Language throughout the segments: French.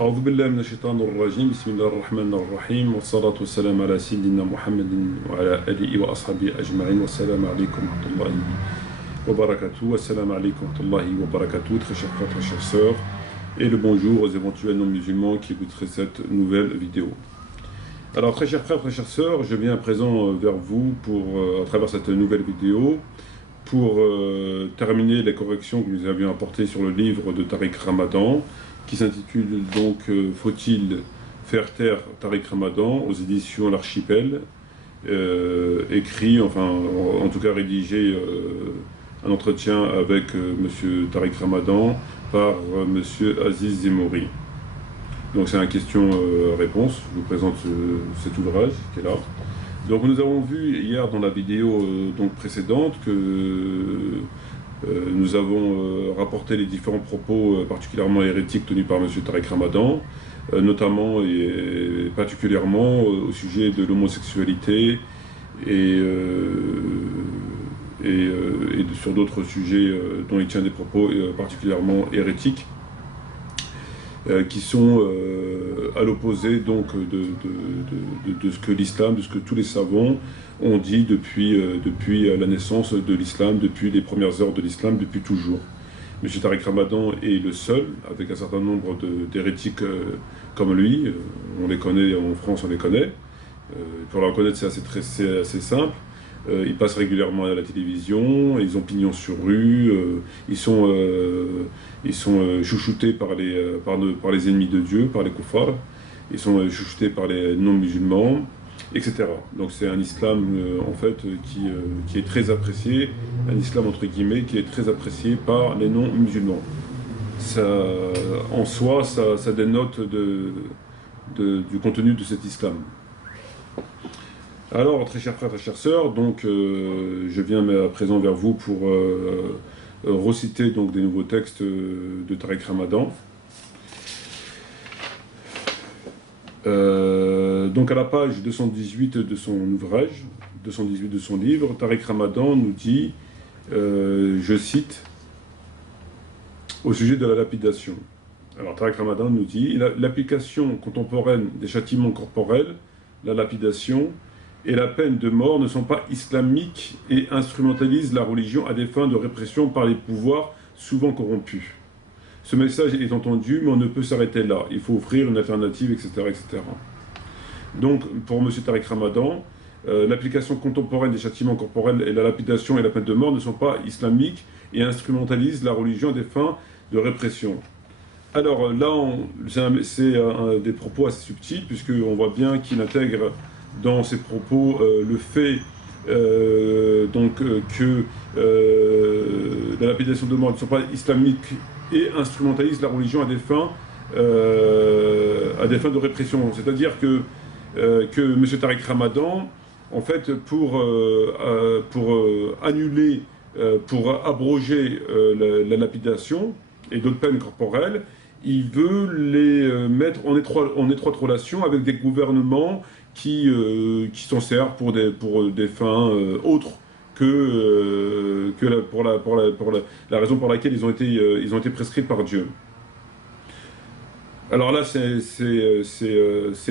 أعوذ بالله من الشيطان الرجيم بسم الله الرحمن الرحيم والصلاة والسلام على سيدنا محمد وعلى آله وأصحابه أجمعين والسلام عليكم ورحمة الله وbarakatuh. Assalamu alaikum wa rahmatullahi wa barakatuh, très chers frères, très chères sœurs, et le bonjour aux éventuels non-musulmans qui écouteraient cette nouvelle vidéo. Alors, très chers frères, très chères sœurs, je viens à présent vers vous à travers cette nouvelle vidéo pour terminer les corrections que nous avions apportées sur le livre de Tariq Ramadan, qui s'intitule donc Faut-il faire taire Tariq Ramadan aux éditions L'Archipel, écrit, enfin en tout cas rédigé, un entretien avec monsieur Tariq Ramadan par monsieur Aziz Zemouri. Donc c'est un question-réponse, je vous présente cet ouvrage qui est là. Donc nous avons vu hier dans la vidéo donc précédente que nous avons rapporté les différents propos particulièrement hérétiques tenus par monsieur Tariq Ramadan, notamment et particulièrement au sujet de l'homosexualité et sur d'autres sujets dont il tient des propos particulièrement hérétiques, qui sont à l'opposé donc de ce que l'islam, de ce que tous les savants ont dit depuis la naissance de l'islam, depuis les premières heures de l'islam, depuis toujours. M. Tariq Ramadan est le seul, avec un certain nombre d'hérétiques comme lui. On les connaît, en France on les connaît. Pour les reconnaître c'est assez simple. Ils passent régulièrement à la télévision, ils ont pignon sur rue, ils sont chouchoutés par les ennemis de Dieu, par les koufars, ils sont chouchoutés par les non-musulmans, etc. Donc c'est un islam en fait qui est très apprécié, un islam entre guillemets qui est très apprécié par les non-musulmans. En soi, ça dénote du contenu de cet islam. Alors, très chers frères, très chères sœurs, donc je viens à présent vers vous pour reciter donc des nouveaux textes de Tariq Ramadan. Donc à la page 218 de son ouvrage, 218 de son livre, Tariq Ramadan nous dit, je cite, au sujet de la lapidation. Alors Tariq Ramadan nous dit, l'application contemporaine des châtiments corporels, la lapidation, et la peine de mort ne sont pas islamiques et instrumentalisent la religion à des fins de répression par les pouvoirs souvent corrompus. Ce message est entendu, mais on ne peut s'arrêter là. Il faut offrir une alternative, etc. etc. Donc, pour M. Tariq Ramadan, l'application contemporaine des châtiments corporels et la lapidation et la peine de mort ne sont pas islamiques et instrumentalisent la religion à des fins de répression. Alors là, c'est des propos assez subtils, puisqu'on voit bien qu'il intègre dans ses propos le fait que la lapidation de mort ne sont pas islamiques et instrumentalisent la religion à des fins de répression. C'est-à-dire que M. Tariq Ramadan, en fait, pour annuler, pour abroger la lapidation et d'autres peines corporelles, il veut les mettre en étroite relation avec des gouvernements qui s'en servent pour des fins autres que la raison pour laquelle ils ont été prescrits par Dieu. Alors là, c'est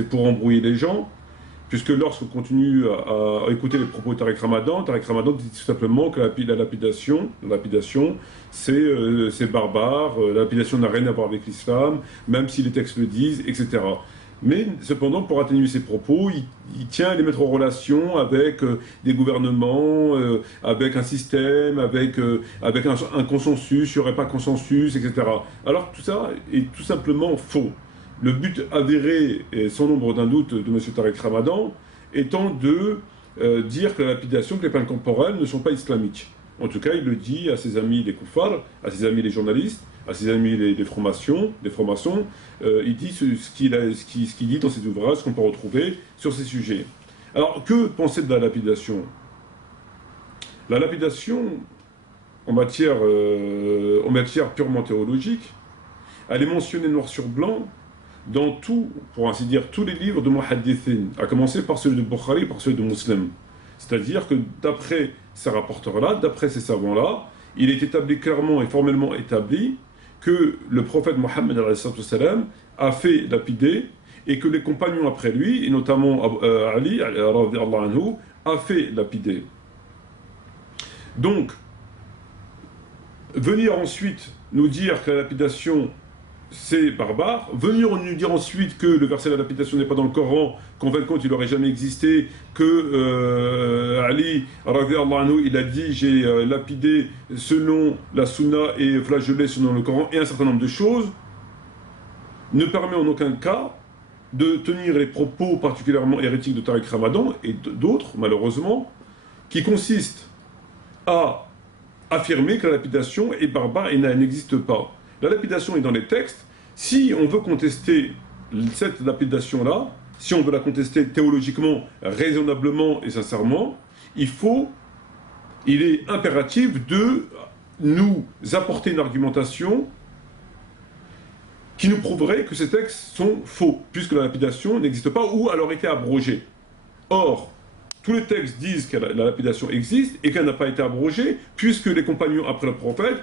pour embrouiller les gens, puisque lorsqu'on continue à écouter les propos de Tariq Ramadan dit tout simplement que la lapidation c'est barbare, la lapidation n'a rien à voir avec l'islam, même si les textes le disent, etc. Mais cependant, pour atténuer ses propos, il tient à les mettre en relation avec des gouvernements, avec un système, avec un consensus, il n'y aurait pas consensus, etc. Alors tout ça est tout simplement faux. Le but avéré, et sans l'ombre d'un doute, de M. Tariq Ramadan, étant de dire que la lapidation, que les peines corporelles ne sont pas islamiques. En tout cas, il le dit à ses amis les koufars, à ses amis les journalistes, à ses amis les francs-maçons, il dit ce qu'il dit dans ses ouvrages qu'on peut retrouver sur ces sujets. Alors, que penser de la lapidation? La lapidation, en matière purement théologique, elle est mentionnée noir sur blanc dans pour ainsi dire, tous les livres de Muhaddithin, à commencer par celui de Bukhari, par celui de Muslim. C'est-à-dire que d'après ces rapporteurs-là, d'après ces savants-là, il est établi clairement et formellement établi que le prophète Mohammed a fait lapider et que les compagnons après lui, et notamment Ali, anhu, a fait lapider. Donc, venir ensuite nous dire que la lapidation c'est barbare, venir nous dire ensuite que le verset de la lapidation n'est pas dans le Coran, qu'en fin de compte il n'aurait jamais existé, que Ali, anhu, il a dit j'ai lapidé selon la sunna et flagellé selon le Coran, et un certain nombre de choses, ne permet en aucun cas de tenir les propos particulièrement hérétiques de Tariq Ramadan et d'autres, malheureusement, qui consistent à affirmer que la lapidation est barbare et n'existe pas. La lapidation est dans les textes. Si on veut contester cette lapidation-là, si on veut la contester théologiquement, raisonnablement et sincèrement, il est impératif de nous apporter une argumentation qui nous prouverait que ces textes sont faux, puisque la lapidation n'existe pas ou elle aurait été abrogée. Or, tous les textes disent que la lapidation existe et qu'elle n'a pas été abrogée, puisque les compagnons après le prophète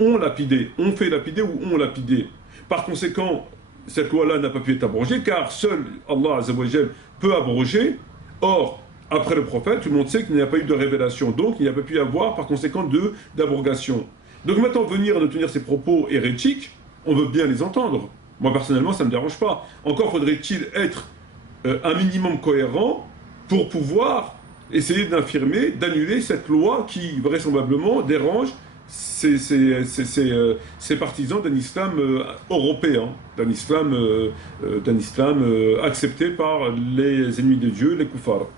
ont lapidé, ont fait lapider ou ont lapidé. Par conséquent, cette loi-là n'a pas pu être abrogée, car seul Allah Azzawajal peut abroger. Or, après le prophète, tout le monde sait qu'il n'y a pas eu de révélation, donc il n'y a pas pu y avoir, par conséquent, d'abrogation. Donc maintenant, venir nous tenir ces propos hérétiques, on veut bien les entendre. Moi, personnellement, ça ne me dérange pas. Encore faudrait-il être un minimum cohérent pour pouvoir essayer d'infirmer, d'annuler cette loi qui, vraisemblablement, dérange ces partisans d'un islam européen, d'un islam accepté par les ennemis de Dieu, les koufars.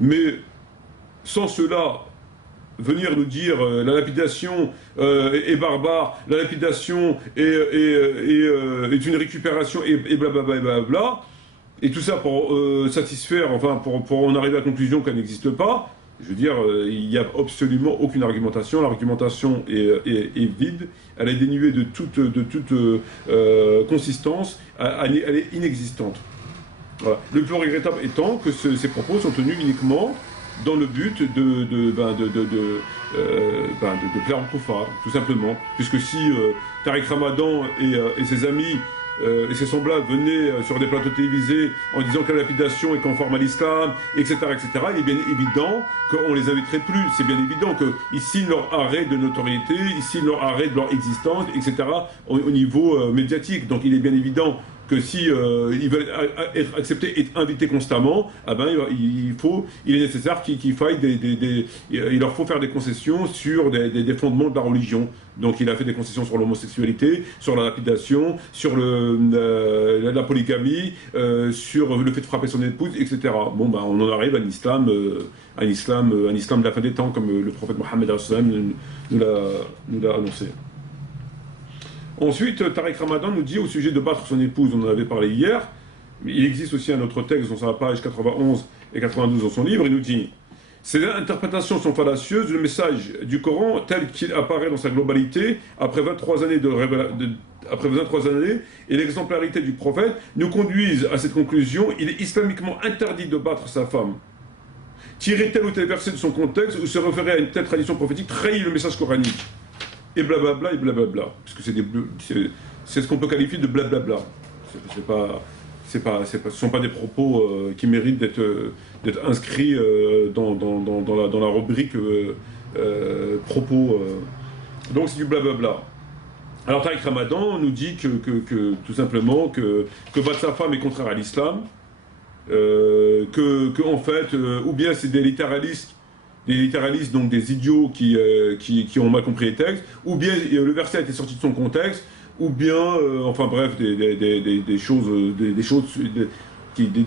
Mais sans cela, venir nous dire la lapidation est barbare, la lapidation est une récupération et blablabla, et blablabla, et tout ça pour satisfaire, enfin pour en arriver à la conclusion qu'elle n'existe pas, je veux dire, il n'y a absolument aucune argumentation, l'argumentation est vide, elle est dénuée de toute consistance, elle est inexistante. Voilà. Le plus regrettable étant que ces propos sont tenus uniquement dans le but de plaire aux koufars, tout simplement. Puisque si Tariq Ramadan et ses amis et ses semblables venaient sur des plateaux télévisés en disant que la lapidation est conforme à l'islam, etc., il est bien évident qu'on les inviterait plus. C'est bien évident qu'ils signent leur arrêt de notoriété, ils signent leur arrêt de leur existence, etc., au niveau médiatique. Donc il est bien évident que si ils veulent être acceptés et invités constamment, ah ben, il est nécessaire qu'il faille il leur faut faire des concessions sur des fondements de la religion. Donc il a fait des concessions sur l'homosexualité, sur la lapidation, sur la polygamie, sur le fait de frapper son épouse, etc. Bon, ben, on en arrive à un islam de la fin des temps, comme le prophète Mohammed nous l'a annoncé. Ensuite, Tariq Ramadan nous dit au sujet de battre son épouse, on en avait parlé hier, mais il existe aussi un autre texte dans sa page 91 et 92 dans son livre, il nous dit « Ces interprétations sont fallacieuses, le message du Coran tel qu'il apparaît dans sa globalité, après 23 années et l'exemplarité du prophète, nous conduisent à cette conclusion, il est islamiquement interdit de battre sa femme. Tirer tel ou tel verset de son contexte ou se référer à une telle tradition prophétique trahit le message coranique. » Et blablabla, parce que c'est ce qu'on peut qualifier de blablabla. Ce ne sont pas des propos qui méritent d'être inscrits dans la rubrique propos. Donc c'est du blablabla. Alors Tariq Ramadan nous dit que tout simplement que battre sa femme est contraire à l'islam, en fait, ou bien c'est des littéralistes, donc des idiots qui ont mal compris les textes, ou bien le verset a été sorti de son contexte, ou bien, enfin bref, des choses, de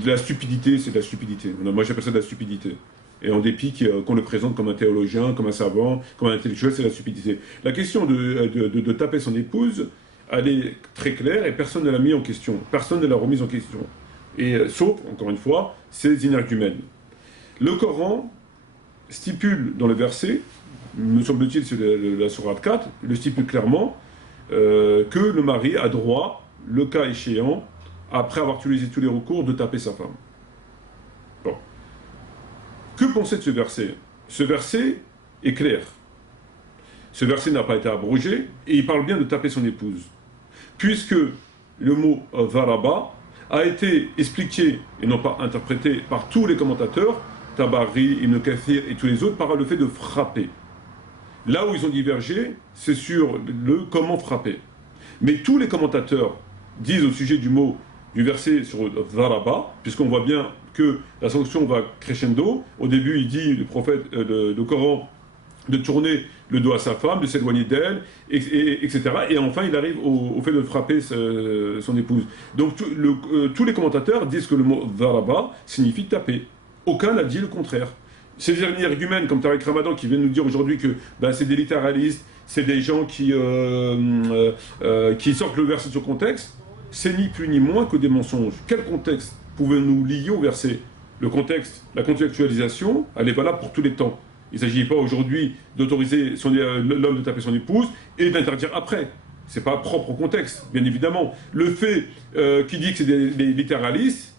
la stupidité, c'est de la stupidité. Moi j'appelle ça de la stupidité. Et en dépit qu'on le présente comme un théologien, comme un savant, comme un intellectuel, c'est de la stupidité. La question de taper son épouse, elle est très claire et personne ne l'a mis en question. Personne ne l'a remise en question. Et sauf, encore une fois, ces énergumènes. Le Coran stipule dans le verset, me semble-t-il c'est la sourate 4, le stipule clairement que le mari a droit, le cas échéant, après avoir utilisé tous les recours, de taper sa femme. Bon. Que penser de ce verset? Ce verset est clair. ce verset n'a pas été abrogé, et il parle bien de taper son épouse. Puisque le mot Varaba a été expliqué, et non pas interprété, par tous les commentateurs, Tabari, Ibn Kathir et tous les autres, par le fait de frapper. Là où ils ont divergé, c'est sur le comment frapper. Mais tous les commentateurs disent au sujet du mot, du verset sur Varaba, puisqu'on voit bien que la sanction va crescendo. Au début, il dit, le prophète, le Coran, de tourner le dos à sa femme, de s'éloigner d'elle, etc. Et enfin, il arrive au fait de frapper son épouse. Donc, tous les commentateurs disent que le mot Varaba signifie taper. Aucun n'a dit le contraire. Ces derniers arguments, comme Tariq Ramadan, qui viennent nous dire aujourd'hui que c'est des littéralistes, c'est des gens qui sortent le verset de son contexte, c'est ni plus ni moins que des mensonges. Quel contexte pouvons-nous lier au verset? Le contexte, la contextualisation, elle est valable pour tous les temps. Il ne s'agit pas aujourd'hui d'autoriser l'homme de taper son épouse et d'interdire après. Ce n'est pas propre au contexte, bien évidemment. Le fait qu'il dit que c'est des littéralistes,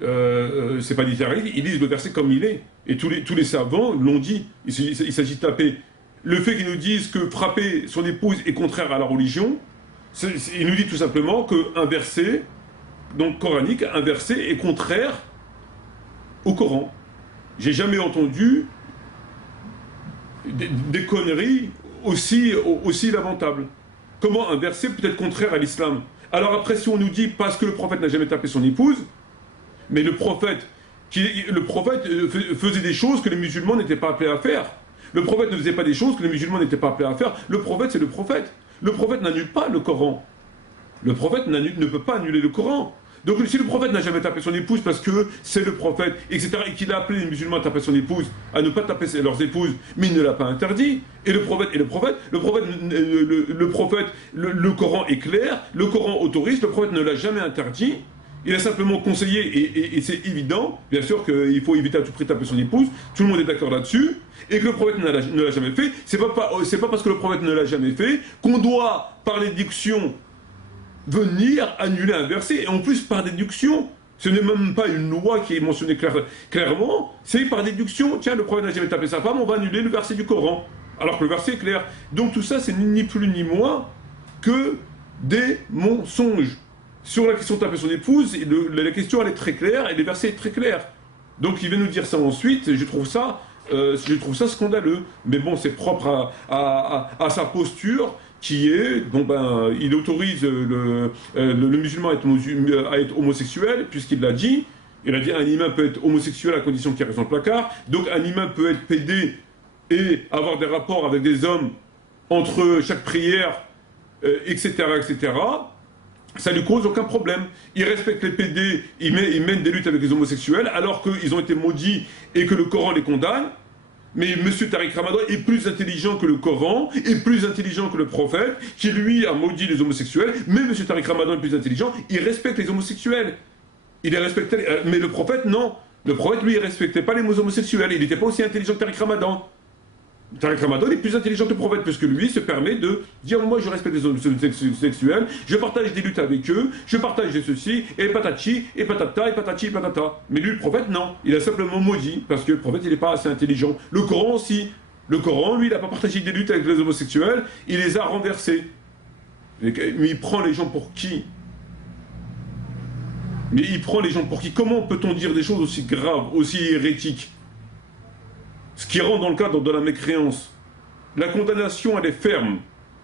c'est pas littéraliste, ils lisent le verset comme il est. Et tous les savants l'ont dit, il s'agit de taper. Le fait qu'ils nous disent que frapper son épouse est contraire à la religion, il nous dit tout simplement qu'un verset, donc coranique, un verset est contraire au Coran. J'ai jamais entendu des conneries aussi lamentables. Comment un verset peut être contraire à l'islam? Alors après, si on nous dit parce que le prophète n'a jamais tapé son épouse, mais le prophète faisait des choses que les musulmans n'étaient pas appelés à faire. Le prophète ne faisait pas des choses que les musulmans n'étaient pas appelés à faire. Le prophète, c'est le prophète. Le prophète n'annule pas le Coran. Le prophète ne peut pas annuler le Coran. Donc si le prophète n'a jamais tapé son épouse parce que c'est le prophète, etc., et qu'il a appelé les musulmans à taper son épouse, à ne pas taper leurs épouses, mais il ne l'a pas interdit. Et le prophète, le Coran est clair, le Coran autorise, le prophète ne l'a jamais interdit. Il a simplement conseillé, et c'est évident, bien sûr qu'il faut éviter à tout prix de taper son épouse, tout le monde est d'accord là-dessus, et que le prophète ne l'a jamais fait. C'est pas parce que le prophète ne l'a jamais fait qu'on doit, par déduction, venir annuler un verset, et en plus par déduction. Ce n'est même pas une loi qui est mentionnée clairement, c'est par déduction. Tiens, le prophète n'a jamais tapé sa femme, on va annuler le verset du Coran, alors que le verset est clair. Donc tout ça, c'est ni plus ni moins que des mensonges. Sur la question de taper son épouse, la question elle est très claire et les versets est très clair. Donc il vient nous dire ça ensuite, et je trouve ça scandaleux. Mais bon, c'est propre à sa posture qui est, il autorise le musulman à être homosexuel, puisqu'il l'a dit. Il a dit un imam peut être homosexuel à condition qu'il reste dans le placard. Donc un imam peut être pédé et avoir des rapports avec des hommes entre chaque prière, etc., etc., ça ne lui cause aucun problème. Il respecte les PD, il mène des luttes avec les homosexuels, alors qu'ils ont été maudits et que le Coran les condamne. Mais M. Tariq Ramadan est plus intelligent que le Coran, est plus intelligent que le prophète, qui lui a maudit les homosexuels. Mais M. Tariq Ramadan est plus intelligent, il respecte les homosexuels. Il est respecté, mais le prophète, non. Le prophète, lui, il ne respectait pas les homosexuels. Il n'était pas aussi intelligent que Tariq Ramadan. Tariq Ramadan est plus intelligent que le prophète, parce que lui se permet de dire moi je respecte les homosexuels, je partage des luttes avec eux, je partage des ceci, et patati, et patata, et patati, et patata. Mais lui, le prophète, non. Il a simplement maudit, parce que le prophète, il n'est pas assez intelligent. Le Coran aussi. Le Coran, lui, il n'a pas partagé des luttes avec les homosexuels, il les a renversés. Mais il prend les gens pour qui? Mais il prend les gens pour qui? Comment peut-on dire des choses aussi graves, aussi hérétiques? Ce qui rentre dans le cadre de la mécréance. La condamnation, elle est ferme,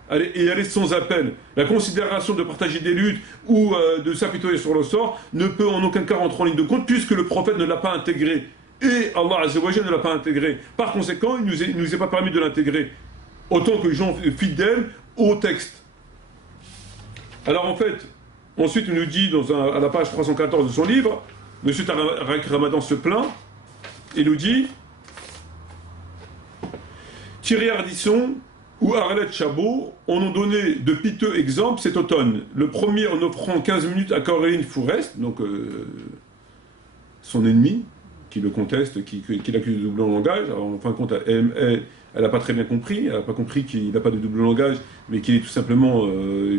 elle est sans appel. La considération de partager des luttes ou de s'apitoyer sur le sort ne peut en aucun cas rentrer en ligne de compte, puisque le prophète ne l'a pas intégré. Et Allah Azza wa Jalla ne l'a pas intégré. Par conséquent, il ne nous est pas permis de l'intégrer, autant que gens fidèles au texte. Alors en fait, ensuite il nous dit, à la page 314 de son livre, M. Tariq Ramadan se plaint, et nous dit... Thierry Ardisson ou Arlette Chabot en ont donné de piteux exemples cet automne. Le premier en offrant 15 minutes à Caroline Fourest, donc son ennemi, qui le conteste, qui l'accuse de double langage. Alors, en fin de compte, elle n'a pas très bien compris, elle n'a pas compris qu'il n'a pas de double langage, mais qu'il est tout simplement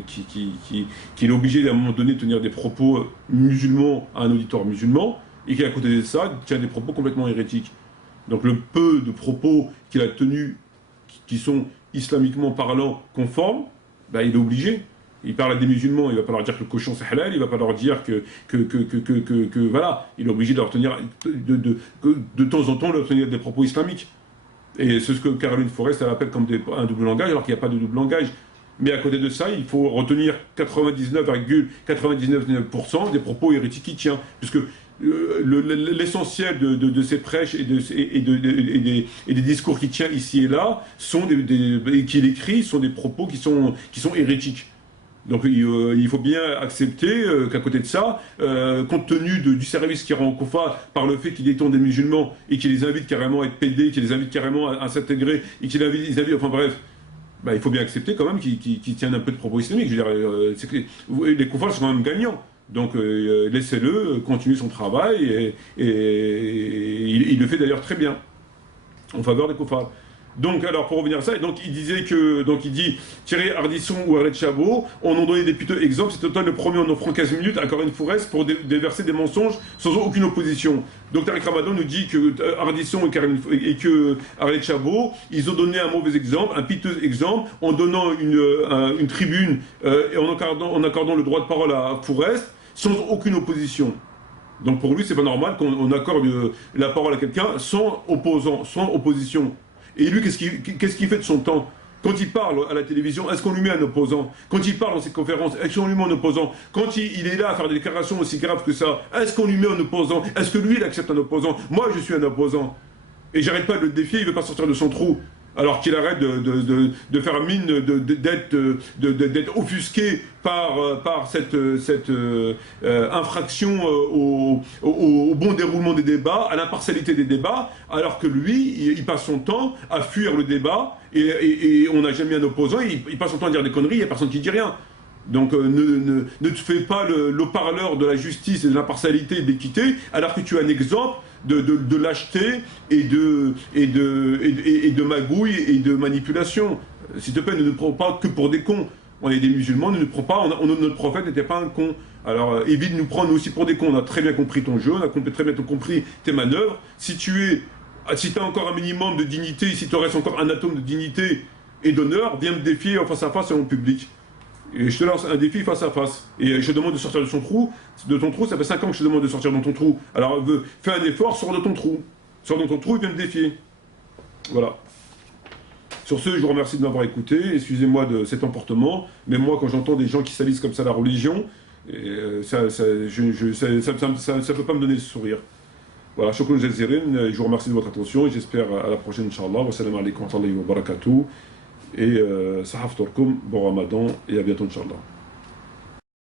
qu'il est obligé à un moment donné de tenir des propos musulmans à un auditoire musulman, et qu'à côté de ça, tient des propos complètement hérétiques. Donc le peu de propos qu'il a tenus, islamiquement parlant, conforme, ben, il est obligé. Il parle à des musulmans, il ne va pas leur dire que le cochon c'est halal, il ne va pas leur dire que voilà, il est obligé de leur tenir, de temps en temps, de leur tenir des propos islamiques. Et c'est ce que Caroline Forest elle appelle comme un double langage, alors qu'il n'y a pas de double langage. Mais à côté de ça, il faut retenir 99,99% des propos hérétiques qu'il tient, puisque l'essentiel de ses prêches et des discours qu'il tient ici et là, et qu'il écrit, sont des propos qui sont hérétiques. Donc il faut bien accepter qu'à côté de ça, compte tenu du service qu'il rend au Koufa par le fait qu'il détourne des musulmans et qu'il les invite carrément à être pédés, qu'il les invite carrément à s'intégrer et qu'il les invite, enfin bref, bah, il faut bien accepter quand même qu'ils tiennent un peu de propos islamiques. Je veux dire, les Koufars sont quand même gagnants. Donc laissez-le continuer son travail et il le fait d'ailleurs très bien en faveur des Koufars. Donc, alors, pour revenir à ça, donc, il disait que, donc, il dit, Thierry Ardisson ou Arlette Chabot, on en donnait des piteux exemples, c'est autant le premier en offrant 15 minutes à Corinne Fourès pour déverser des mensonges sans aucune opposition. Donc, Tariq Ramadan nous dit que Ardisson et que Arlette Chabot, ils ont donné un mauvais exemple, un piteux exemple, en donnant une tribune et en accordant le droit de parole à Fourès sans aucune opposition. Donc, pour lui, c'est pas normal qu'on accorde la parole à quelqu'un sans opposition. Et lui, qu'est-ce qu'il fait de son temps? Quand il parle à la télévision, est-ce qu'on lui met un opposant? Quand il parle dans ses conférences, est-ce qu'on lui met un opposant? Quand il est là à faire des déclarations aussi graves que ça, est-ce qu'on lui met un opposant? Est-ce que lui, il accepte un opposant? Moi, je suis un opposant. Et j'arrête pas de le défier, il veut pas sortir de son trou. Alors qu'il arrête de faire mine d'être offusqué par cette infraction au bon déroulement des débats, à l'impartialité des débats, alors que lui, il passe son temps à fuir le débat, et on n'a jamais un opposant, il passe son temps à dire des conneries, il n'y a personne qui dit rien. Donc ne te fais pas le parleur de la justice et de l'impartialité et de l'équité, alors que tu as un exemple de lâcheté et de magouille et de manipulation. S'il te plaît, ne nous prends pas que pour des cons. On est des musulmans, ne nous prends pas, notre prophète n'était pas un con. Alors évite de nous prendre aussi pour des cons. On a très bien compris ton jeu, on a très bien compris tes manœuvres. Si tu as encore un minimum de dignité, si tu restes encore un atome de dignité et d'honneur, viens me défier en face à face et en public. Et je te lance un défi face à face. Et je te demande de sortir de ton trou. Ça fait 5 ans que je te demande de sortir de ton trou. Alors fais un effort, sors de ton trou. Sors de ton trou et viens me défier. Voilà. Sur ce, je vous remercie de m'avoir écouté. Excusez-moi de cet emportement. Mais moi, quand j'entends des gens qui salissent comme ça la religion, ça ne peut pas me donner le sourire. Voilà, shukran jazirin. Je vous remercie de votre attention et j'espère à la prochaine, Inch'Allah. Wassalamu alaikum wa rahmatullahi wa barakatuh. Et sahaf turkum, bon ramadan et à bientôt, Inch'Allah.